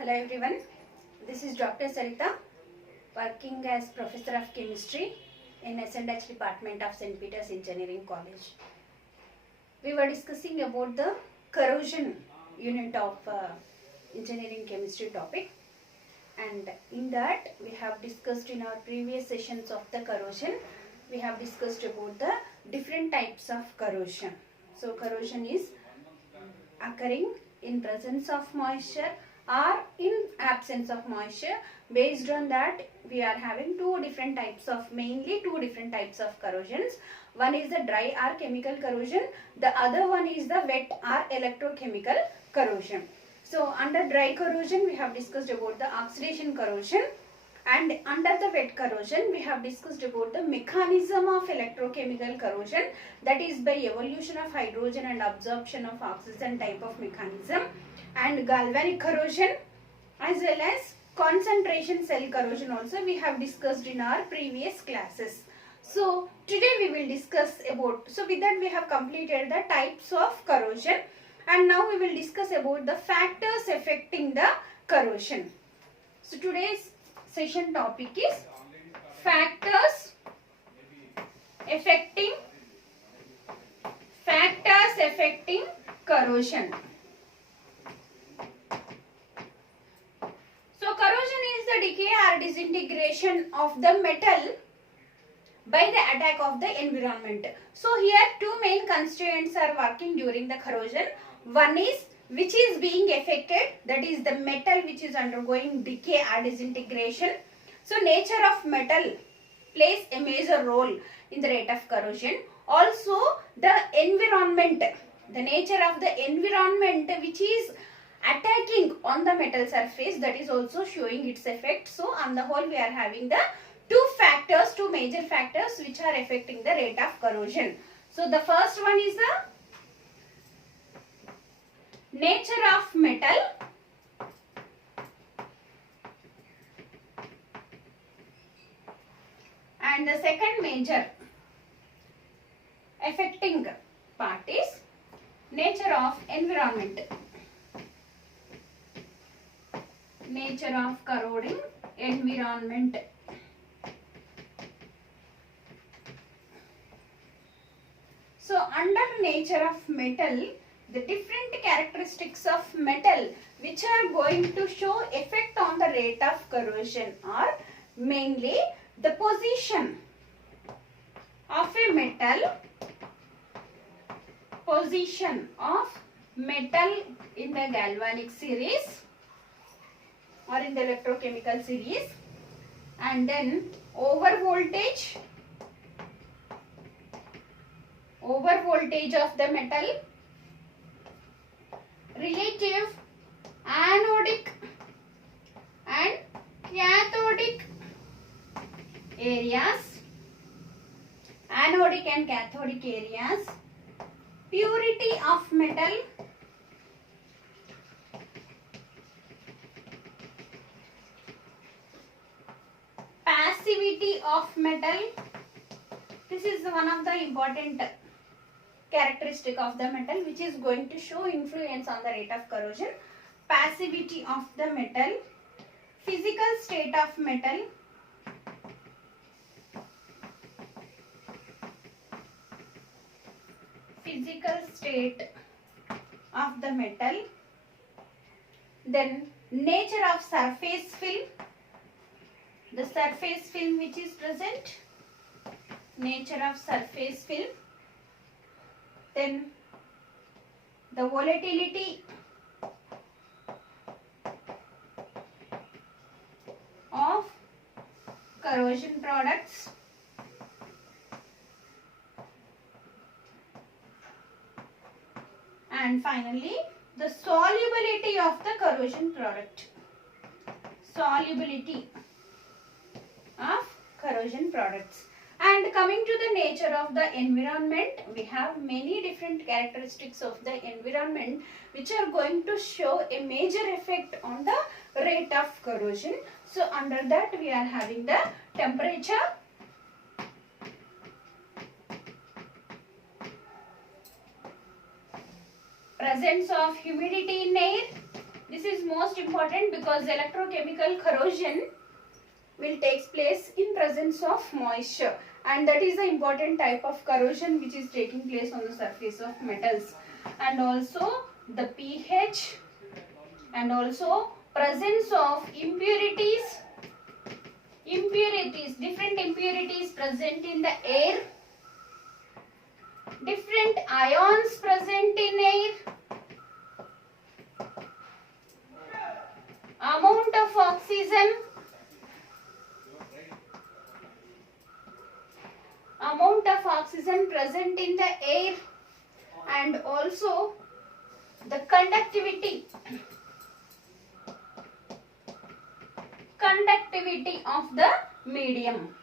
Hello everyone, this is Dr. Sarita, working as Professor of Chemistry in S&H Department of St. Peter's Engineering College. We were discussing about the corrosion unit of engineering chemistry topic, and in that we have discussed in our previous sessions of the corrosion, we have discussed about the different types of corrosion. So corrosion is occurring in presence of moisture or in absence of moisture. Based on that, we are having mainly two different types of corrosions. One is the dry or chemical corrosion, the other one is the wet or electrochemical corrosion. So under dry corrosion we have discussed about the oxidation corrosion, and under the wet corrosion we have discussed about the mechanism of electrochemical corrosion, that is by evolution of hydrogen and absorption of oxygen type of mechanism, and galvanic corrosion as well as concentration cell corrosion also we have discussed in our previous classes. So today we will discuss about, so with that we have completed the types of corrosion, and now we will discuss about the factors affecting the corrosion. So today's session topic is factors affecting corrosion. So corrosion is the decay or disintegration of the metal by the attack of the environment. So here two main constraints are working during the corrosion. One is which is being affected, that is the metal which is undergoing decay or disintegration. So nature of metal plays a major role in the rate of corrosion. Also the environment, the nature of the environment which is attacking on the metal surface, that is also showing its effect. So on the whole we are having the two major factors which are affecting the rate of corrosion. So the first one is the nature of metal, and the second major affecting part is nature of environment, nature of corroding environment. So under nature of metal, the different characteristics of metal which are going to show effect on the rate of corrosion are mainly the position of a metal, position of metal in the galvanic series or in the electrochemical series, and then over voltage of the metal, relative anodic and cathodic areas, anodic and cathodic areas, purity of metal, passivity of metal. This is one of the important characteristic of the metal which is going to show influence on the rate of corrosion. Passivity of the metal, physical state of metal, then nature of surface film, the surface film which is present, nature of surface film, then the volatility of corrosion products, and finally the solubility of the corrosion product, solubility of corrosion products. And coming to the nature of the environment, we have many different characteristics of the environment which are going to show a major effect on the rate of corrosion. So under that we are having the temperature, presence of humidity in air, This is most important because electrochemical corrosion will take place in presence of moisture, and that is the important type of corrosion which is taking place on the surface of metals. And also the pH, and also presence of impurities, different impurities present in the air, different ions present in air, amount of oxygen, present in the air, and also the conductivity of the medium,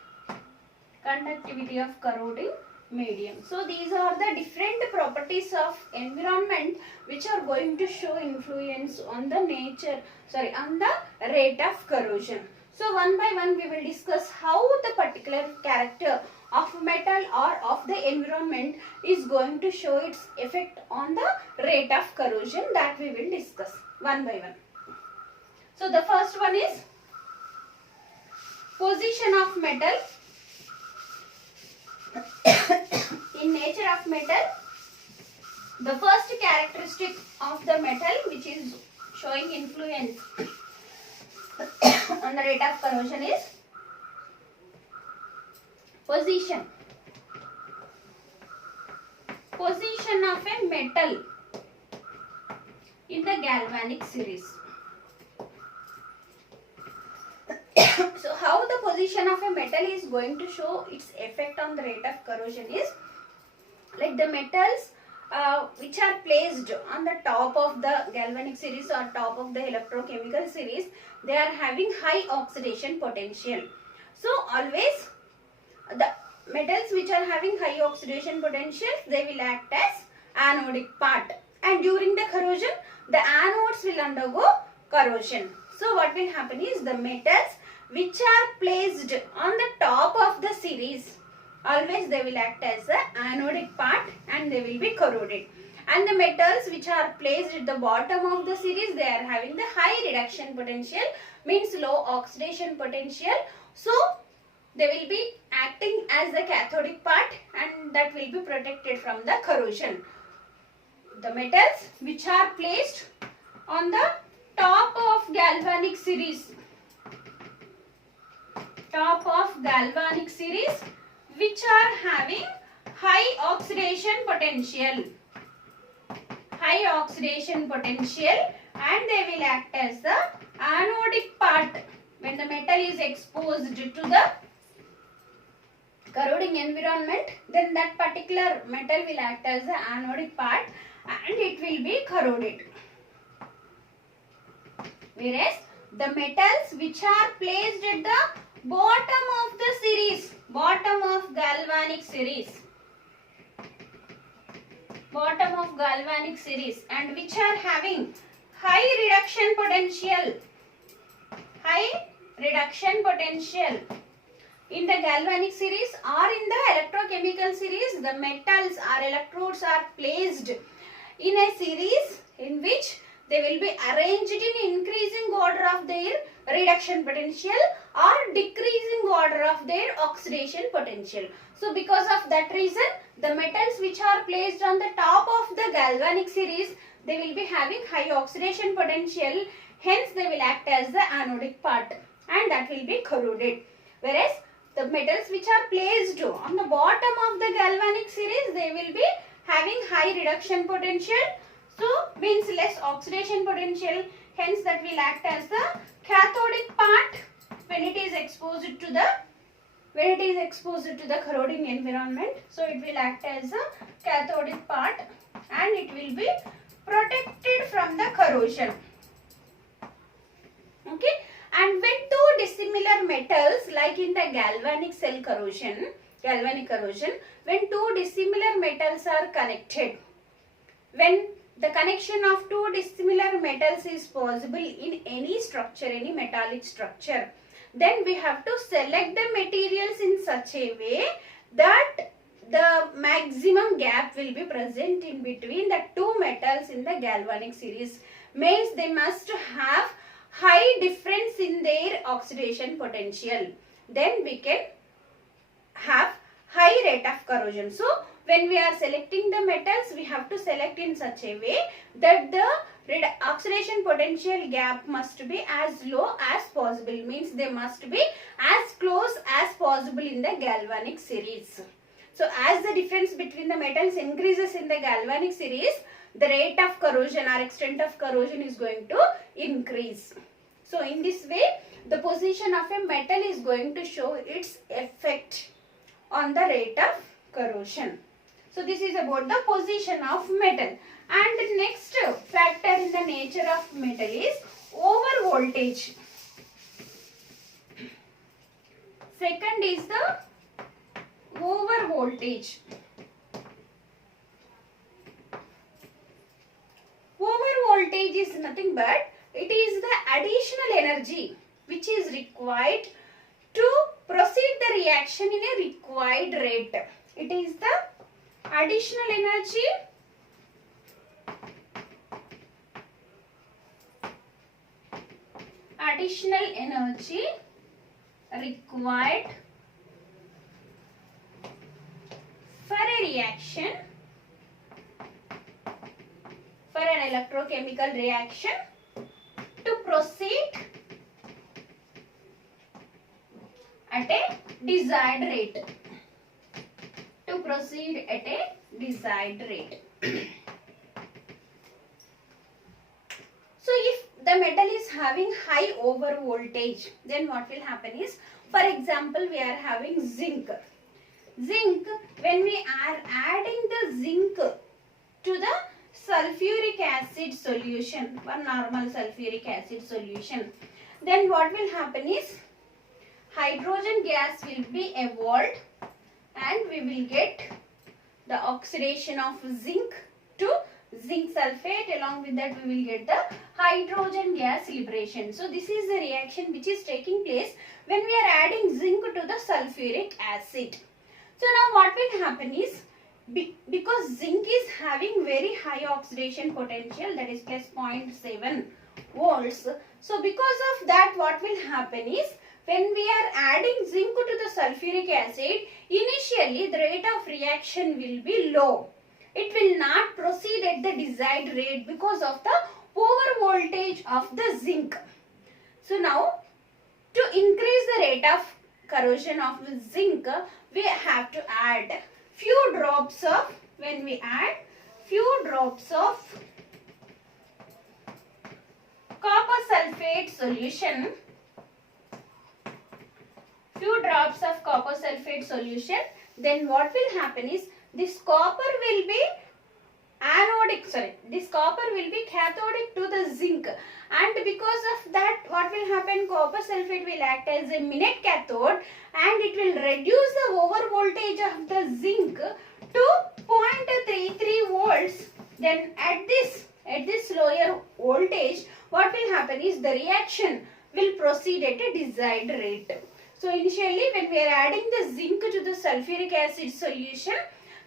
conductivity of corroding medium. So these are the different properties of environment which are going to show influence on the on the rate of corrosion. So one by one we will discuss how the particular character of metal or of the environment is going to show its effect on the rate of corrosion, that we will discuss one by one. So the first one is position of metal. In nature of metal, the first characteristic of the metal which is showing influence on the rate of corrosion is position of a metal in the galvanic series. So how the position of a metal is going to show its effect on the rate of corrosion is, like the metals which are placed on the top of the galvanic series or top of the electrochemical series, they are having high oxidation potential. So always the metals which are having high oxidation potential, they will act as anodic part, and during the corrosion the anodes will undergo corrosion. So what will happen is, the metals which are placed on the top of the series, always they will act as the anodic part and they will be corroded. And the metals which are placed at the bottom of the series, they are having the high reduction potential, means low oxidation potential. So they will be acting as the cathodic part and that will be protected from the corrosion. The metals which are placed on the top of galvanic series, which are having high oxidation potential, and they will act as the anodic part. When the metal is exposed to the corroding environment, then that particular metal will act as the anodic part and it will be corroded. Whereas the metals which are placed at the bottom of the series, bottom of galvanic series, and which are having high reduction potential in the galvanic series or in the electrochemical series, the metals or electrodes are placed in a series in which they will be arranged in increasing order of their reduction potential or decreasing order of their oxidation potential. So because of that reason, the metals which are placed on the top of the galvanic series, they will be having high oxidation potential, hence they will act as the anodic part and that will be corroded. Whereas the metals which are placed on the bottom of the galvanic series, they will be having high reduction potential, so means less oxidation potential, hence that will act as the cathodic part when it is exposed to the corroding environment. So it will act as a cathodic part and it will be protected from the corrosion. Okay, and when two dissimilar metals, like in the galvanic corrosion, when two dissimilar metals are connected, when the connection of two dissimilar metals is possible in any structure, any metallic structure, then we have to select the materials in such a way that the maximum gap will be present in between the two metals in the galvanic series. Means they must have high difference in their oxidation potential. Then we can have high rate of corrosion. So when we are selecting the metals, we have to select in such a way that the oxidation potential gap must be as low as possible. Means they must be as close as possible in the galvanic series. So as the difference between the metals increases in the galvanic series, the rate of corrosion or extent of corrosion is going to increase. So in this way, the position of a metal is going to show its effect on the rate of corrosion. So this is about the position of metal. And the next factor in the nature of metal is over voltage. Second is the over voltage. Over voltage is nothing but it is the additional energy which is required to proceed the reaction in a required rate. It is the additional energy required for a reaction, for an electrochemical reaction to proceed at a desired rate. To proceed at a desired rate. So if the metal is having high over voltage, then what will happen is, for example, we are having zinc. Zinc, when we are adding the zinc to the sulfuric acid solution, one normal sulfuric acid solution, then what will happen is, hydrogen gas will be evolved and we will get the oxidation of zinc to zinc sulfate. Along with that, we will get the hydrogen gas liberation. So this is the reaction which is taking place when we are adding zinc to the sulfuric acid. So now what will happen is, because zinc is having very high oxidation potential, that is plus 0.7 volts. So because of that, what will happen is, when we are adding zinc to the sulfuric acid, initially the rate of reaction will be low. It will not proceed at the desired rate because of the over voltage of the zinc. So now, to increase the rate of corrosion of zinc, we have to add few drops of, when we add few drops of copper sulfate solution, then what will happen is, this copper will be cathodic to the zinc, and because of that, what will happen, copper sulfate will act as a minute cathode and it will reduce the over voltage of the zinc to 0.33 volts. Then at this lower voltage, what will happen is, the reaction will proceed at a desired rate. So initially, when we are adding the zinc to the sulfuric acid solution,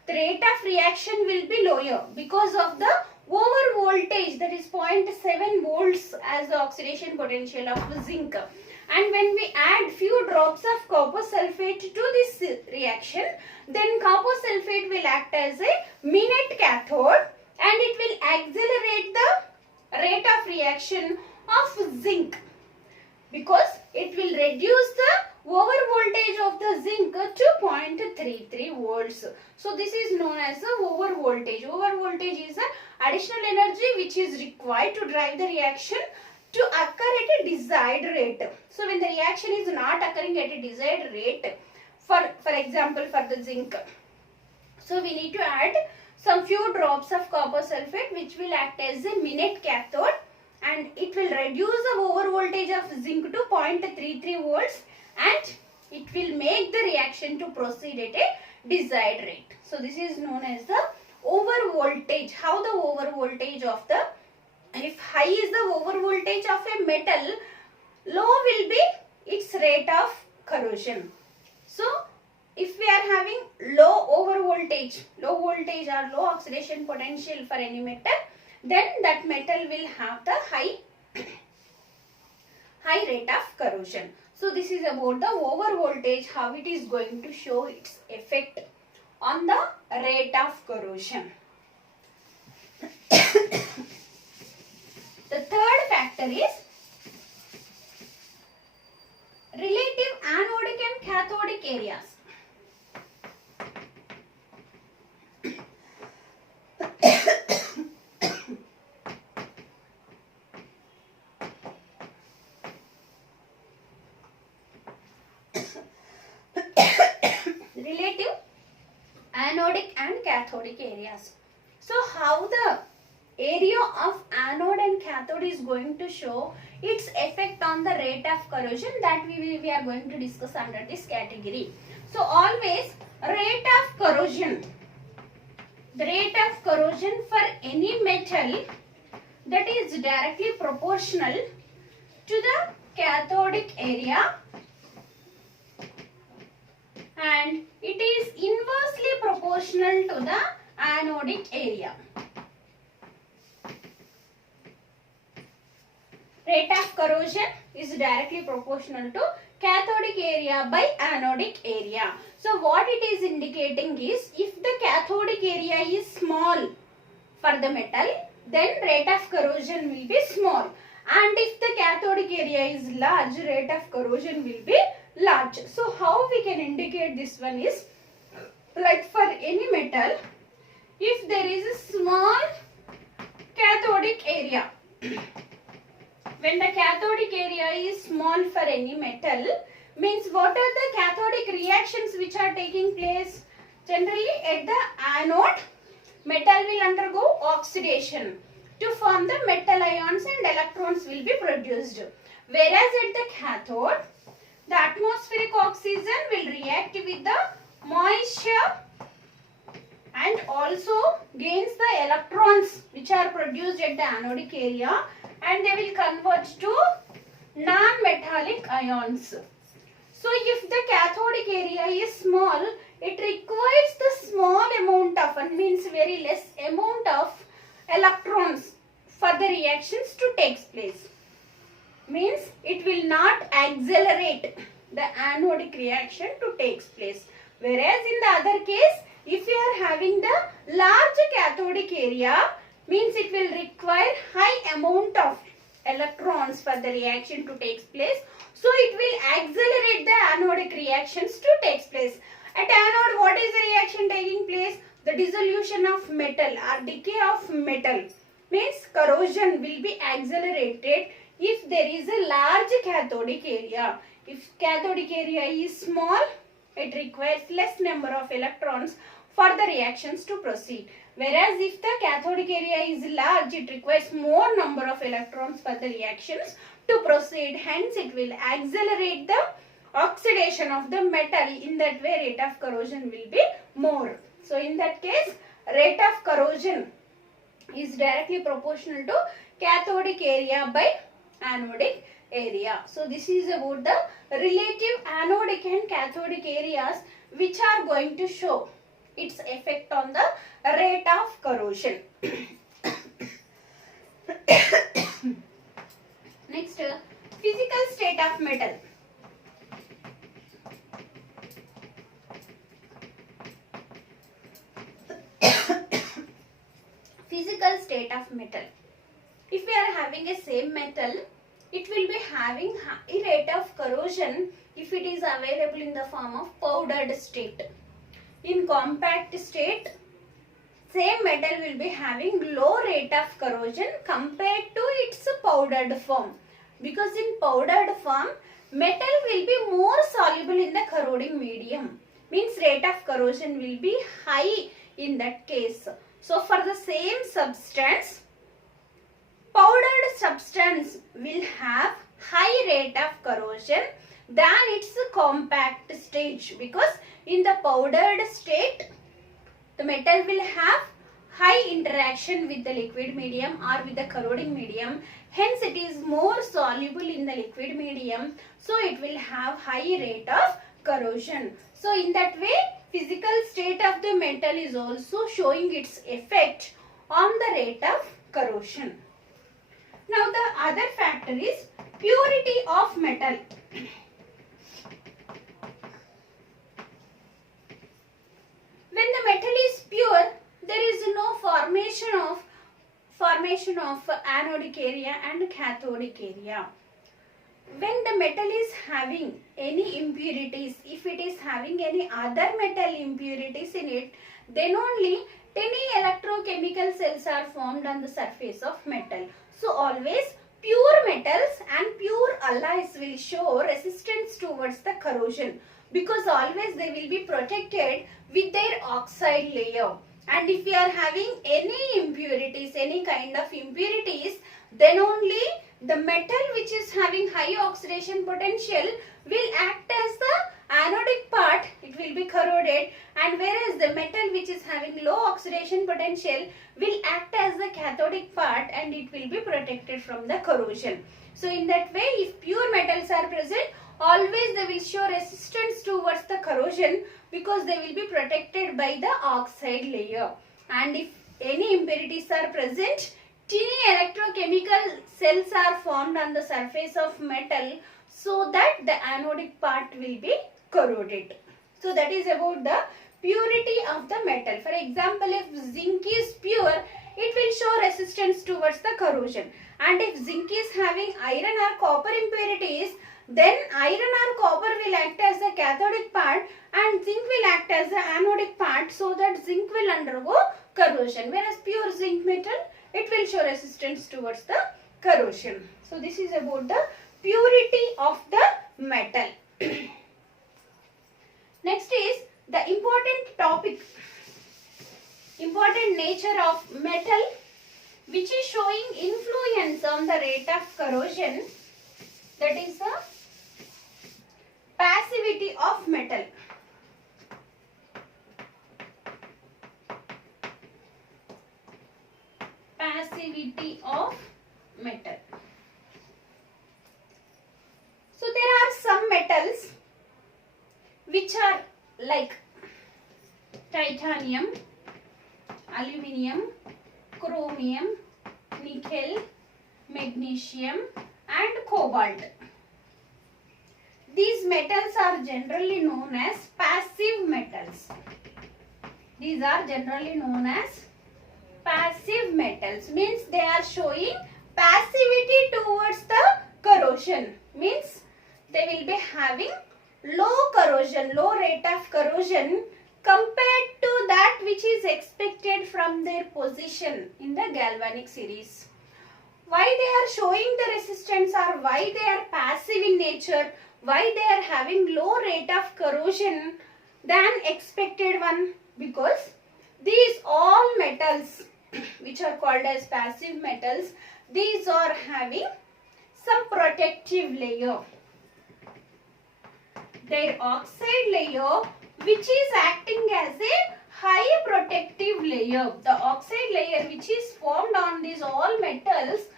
the rate of reaction will be lower because of the over voltage, that is 0.7 volts as the oxidation potential of zinc. And when we add few drops of copper sulfate to this reaction, then copper sulfate will act as a minute cathode and it will accelerate the rate of reaction of zinc, because it will reduce the over voltage of the zinc to 0.33 volts. So this is known as the over voltage. Over voltage is the additional energy which is required to drive the reaction to occur at a desired rate. So when the reaction is not occurring at a desired rate, for example for the zinc, so we need to add some few drops of copper sulfate which will act as a minute cathode and it will reduce the over voltage of zinc to 0.33 volts and it will make the reaction to proceed at a desired rate. So this is known as the over voltage. How the over voltage of the, if high is the over voltage of a metal, low will be its rate of corrosion. So if we are having low voltage or low oxidation potential for any metal, then that metal will have the high rate of corrosion. So this is about the over voltage, how it is going to show its effect on the rate of corrosion. The third factor is relative anodic and cathodic areas. Relative anodic and cathodic areas. So how the area of anode and cathode is going to show its effect on the rate of corrosion, that we are going to discuss under this category. So always rate of corrosion, the rate of corrosion for any metal, that is directly proportional to the cathodic area and it is inversely proportional to the anodic area. Rate of corrosion is directly proportional to cathodic area by anodic area. So what it is indicating is, if the cathodic area is small for the metal, then rate of corrosion will be small, and if the cathodic area is large, rate of corrosion will be large. So how we can indicate this one is, like for any metal, if there is a small cathodic area, when the cathodic area is small for any metal, means what are the cathodic reactions which are taking place? Generally at the anode, metal will undergo oxidation to form the metal ions and electrons will be produced. Whereas at the cathode, the atmospheric oxygen will react with the moisture and also gains the electrons which are produced at the anodic area, and they will convert to non-metallic ions. So if the cathodic area is small, it requires the small amount of, and means very less amount of electrons for the reactions to take place. Means it will not accelerate the anodic reaction to take place. Whereas in the other case, if you are having the large cathodic area, means it will require high amount of electrons for the reaction to take place. So it will accelerate the anodic reactions to take place. At anode, what is the reaction taking place? The dissolution of metal or decay of metal. Means corrosion will be accelerated if there is a large cathodic area. If cathodic area is small, it requires less number of electrons for the reactions to proceed. Whereas if the cathodic area is large, it requires more number of electrons for the reactions to proceed. Hence, it will accelerate the oxidation of the metal. In that way, rate of corrosion will be more. So, in that case, rate of corrosion is directly proportional to cathodic area by anodic area. So, this is about the relative anodic and cathodic areas which are going to show its effect on the rate of corrosion. Next, physical state of metal. Physical state of metal. If we are having a same metal, it will be having high rate of corrosion if it is available in the form of powdered state. In compact state, same metal will be having low rate of corrosion compared to its powdered form. Because in powdered form, metal will be more soluble in the corroding medium. Means rate of corrosion will be high in that case. So for the same substance, powdered substance will have high rate of corrosion than its compact stage, because in the powdered state, the metal will have high interaction with the liquid medium or with the corroding medium. Hence, it is more soluble in the liquid medium. So, it will have high rate of corrosion. So in that way, physical state of the metal is also showing its effect on the rate of corrosion. Now the other factor is purity of metal. When the metal is pure, there is no formation of anodic area and cathodic area. When the metal is having any impurities, if it is having any other metal impurities in it, then only tiny electrochemical cells are formed on the surface of metal. So always pure metals and pure alloys will show resistance towards the corrosion, because always they will be protected with their oxide layer. And if we are having any impurities, any kind of impurities, then only the metal which is having high oxidation potential will act as the anodic part, it will be corroded, and whereas the metal which is having low oxidation potential will act as the cathodic part and it will be protected from the corrosion. So in that way, if pure metals are present, always they will show resistance towards the corrosion because they will be protected by the oxide layer. And if any impurities are present, tiny electrochemical cells are formed on the surface of metal so that the anodic part will be corroded. So that is about the purity of the metal. For example, if zinc is pure, it will show resistance towards the corrosion. And if zinc is having iron or copper impurities, then iron or copper will act as the cathodic part and zinc will act as the anodic part, so that zinc will undergo corrosion. Whereas pure zinc metal, it will show resistance towards the corrosion. So this is about the purity of the metal. Next is the important topic, important nature of metal, which is showing influence on the rate of corrosion. That is the passivity of metal. Passivity of metal. So there are some metals which are like titanium, aluminium, chromium, nickel, magnesium and cobalt. These metals are generally known as passive metals. These are generally known as passive metals, means they are showing passivity towards the corrosion, means they will be having low corrosion, low rate of corrosion compared to that which is expected from their position in the galvanic series. Why they are showing the resistance, or why they are passive in nature, why they are having low rate of corrosion than expected one? Because these all metals which are called as passive metals, these are having some protective layer. Their oxide layer which is acting as a high protective layer. The oxide layer which is formed on these all metals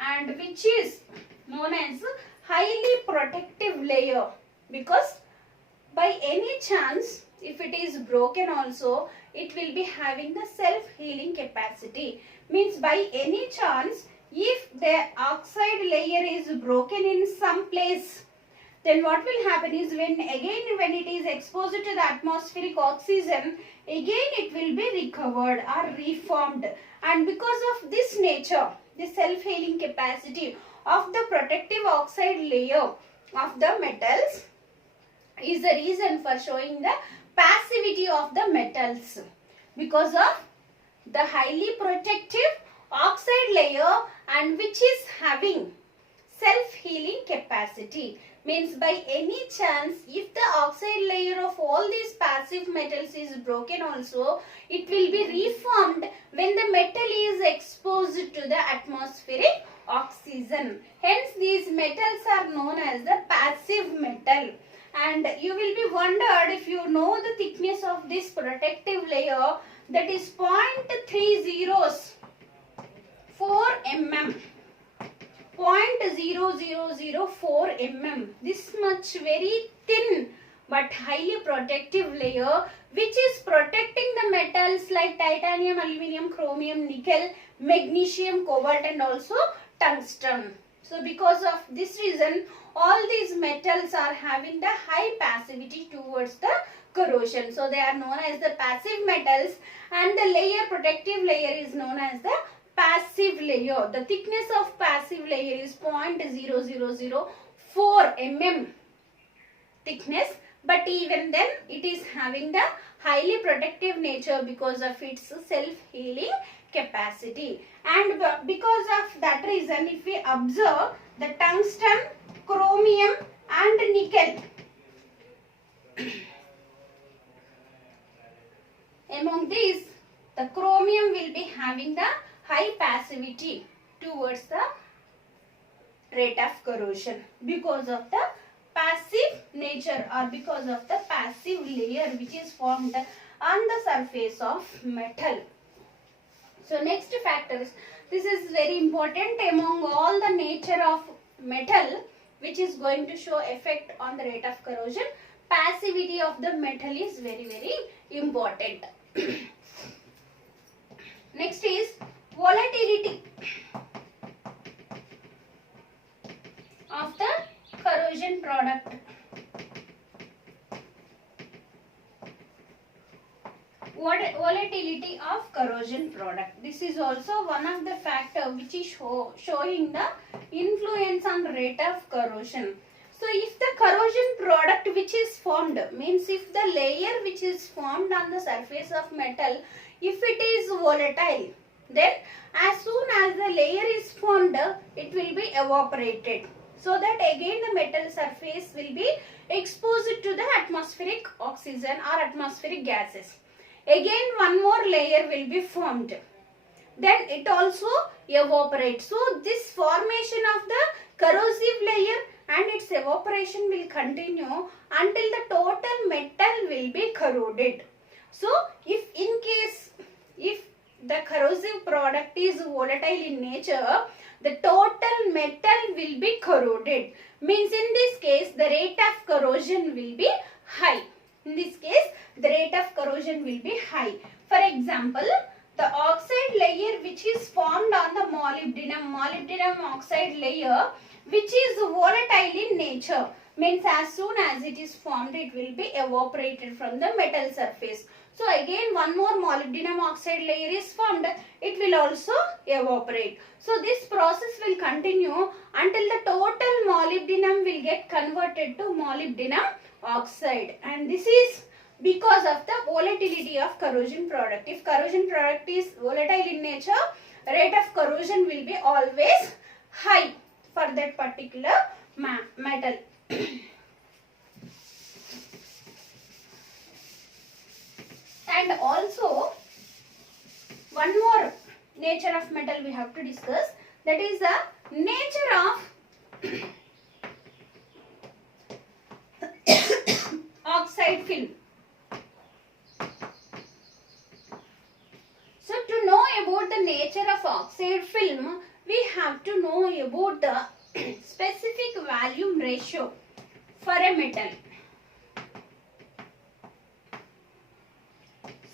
and which is known as highly protective layer, because by any chance if it is broken also, it will be having the self-healing capacity. Means by any chance, if the oxide layer is broken in some place, then what will happen is when it is exposed to the atmospheric oxygen, again it will be recovered or reformed. And because of this nature, the self-healing capacity of the protective oxide layer of the metals is the reason for showing the passivity of the metals, because of the highly protective oxide layer and which is having self-healing capacity. Means by any chance, if the oxide layer of all these passive metals is broken also, it will be reformed when the metal is exposed to the atmospheric oxygen. Hence these metals are known as the passive metal. And you will be wondered if you know the thickness of this protective layer, that is 0.304 mm. 0.0004 mm. This much very thin but highly protective layer which is protecting the metals like titanium, aluminum, chromium, nickel, magnesium, cobalt and also tungsten. So because of this reason, all these metals are having the high passivity towards the corrosion. So they are known as the passive metals, and the layer, protective layer, is known as the passive layer. The thickness of passive layer is 0.0004 mm thickness, but even then it is having the highly protective nature because of its self-healing capacity. And because of that reason, if we observe the tungsten, chromium and nickel, among these the chromium will be having the high passivity towards the rate of corrosion because of the passive nature or because of the passive layer which is formed on the surface of metal. So next factors, this is very important among all the nature of metal which is going to show effect on the rate of corrosion. Passivity of the metal is very important. Next is volatility of the corrosion product. Volatility of corrosion product. This is also one of the factor which is showing the influence on rate of corrosion. So if the corrosion product which is formed, means if the layer which is formed on the surface of metal, if it is volatile, then as soon as the layer is formed, it will be evaporated. So that again the metal surface will be exposed to the atmospheric oxygen or atmospheric gases. Again one more layer will be formed. Then it also evaporates. So this formation of the corrosive layer and its evaporation will continue until the total metal will be corroded. So if in case if the corrosive product is volatile in nature, the total metal will be corroded. Means in this case the rate of corrosion will be high. In this case the rate of corrosion will be high. For example, the oxide layer which is formed on the molybdenum oxide layer which is volatile in nature, means as soon as it is formed it will be evaporated from the metal surface. So again one more molybdenum oxide layer is formed, it will also evaporate. So this process will continue until the total molybdenum will get converted to molybdenum oxide, and this is because of the volatility of corrosion product. If corrosion product is volatile in nature, rate of corrosion will be always high for that particular metal. And also one more nature of metal we have to discuss, that is the nature of oxide film. So to know about the nature of oxide film, we have to know about the specific volume ratio for a metal.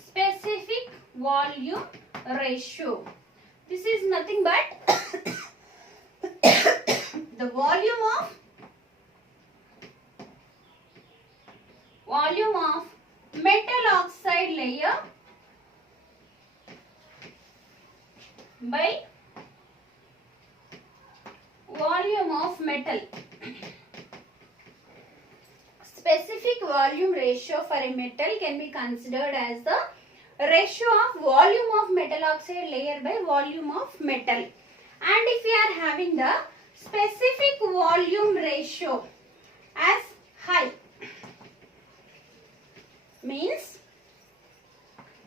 Specific volume ratio. This is nothing but the volume of metal oxide layer by volume of metal. Specific volume ratio for a metal can be considered as the ratio of volume of metal oxide layer by volume of metal. And if we are having the specific volume ratio as high, means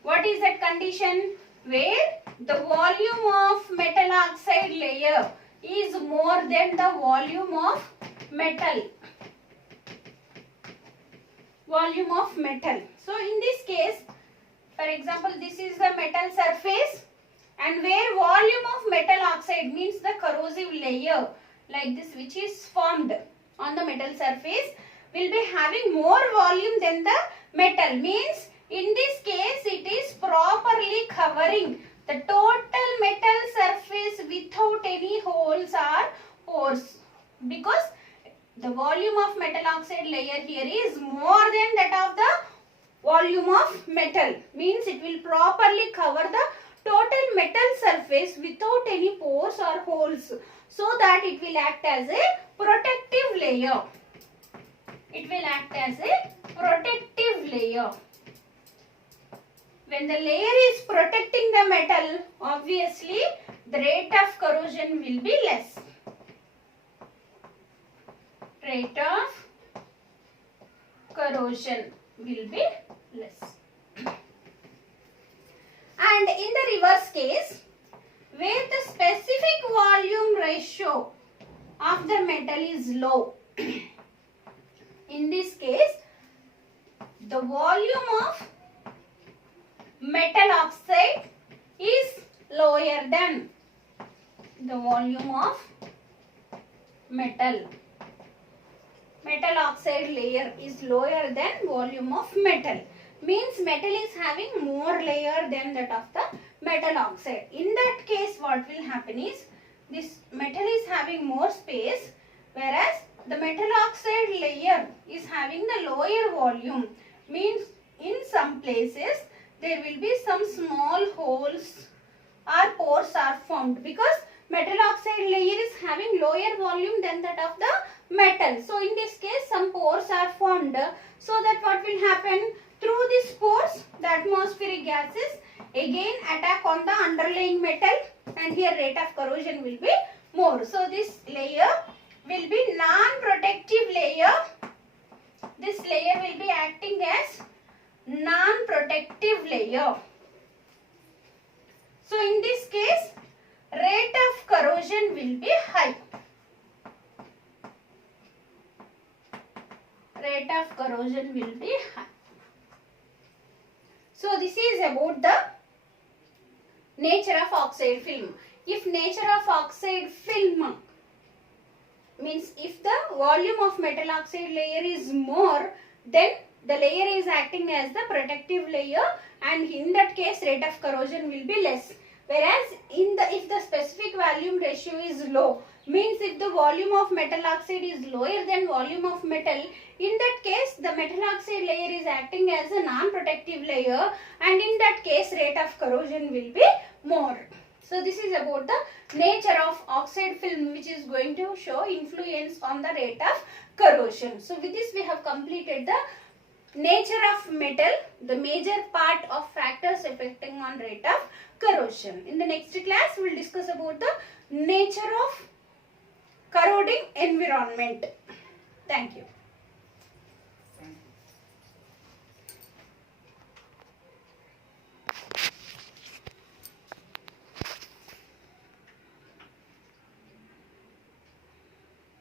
what is that condition? Where the volume of metal oxide layer is more than the volume of metal. Volume of metal. So in this case, for example, this is the metal surface, and where volume of metal oxide means the corrosive layer like this which is formed on the metal surface, will be having more volume than the metal. Means in this case it is properly covering the total metal surface without any holes or pores, because the volume of metal oxide layer here is more than that of the volume of metal. Means it will properly cover the total metal surface without any pores or holes, so that it will act as a protective layer. It will act as a protective layer. When the layer is protecting the metal, obviously the rate of corrosion will be less. Rate of corrosion will be less. And in the reverse case, where the specific volume ratio of the metal is low, in this case, the volume of metal oxide is lower than the volume of metal oxide layer is lower than volume of metal. Means metal is having more layer than that of the metal oxide. In that case, what will happen is, this metal is having more space, whereas the metal oxide layer is having the lower volume. Means in some places there will be some small holes or pores are formed, because metal oxide layer is having lower volume than that of the metal. So in this case some pores are formed, so that what will happen, through these pores the atmospheric gases again attack on the underlying metal, and here rate of corrosion will be more. So this layer will be non-protective layer. This layer will be acting as non-protective layer. So in this case, rate of corrosion will be high. Rate of corrosion will be high. So this is about the nature of oxide film. If nature of oxide film means if the volume of metal oxide layer is more, then the layer is acting as the protective layer, and in that case rate of corrosion will be less. Whereas if the specific volume ratio is low, means if the volume of metal oxide is lower than volume of metal, in that case the metal oxide layer is acting as a non-protective layer, and in that case rate of corrosion will be more. So this is about the nature of oxide film, which is going to show influence on the rate of corrosion. So with this we have completed the nature of metal, the major part of factors affecting on rate of corrosion. In the next class we will discuss about the nature of corroding environment. Thank you.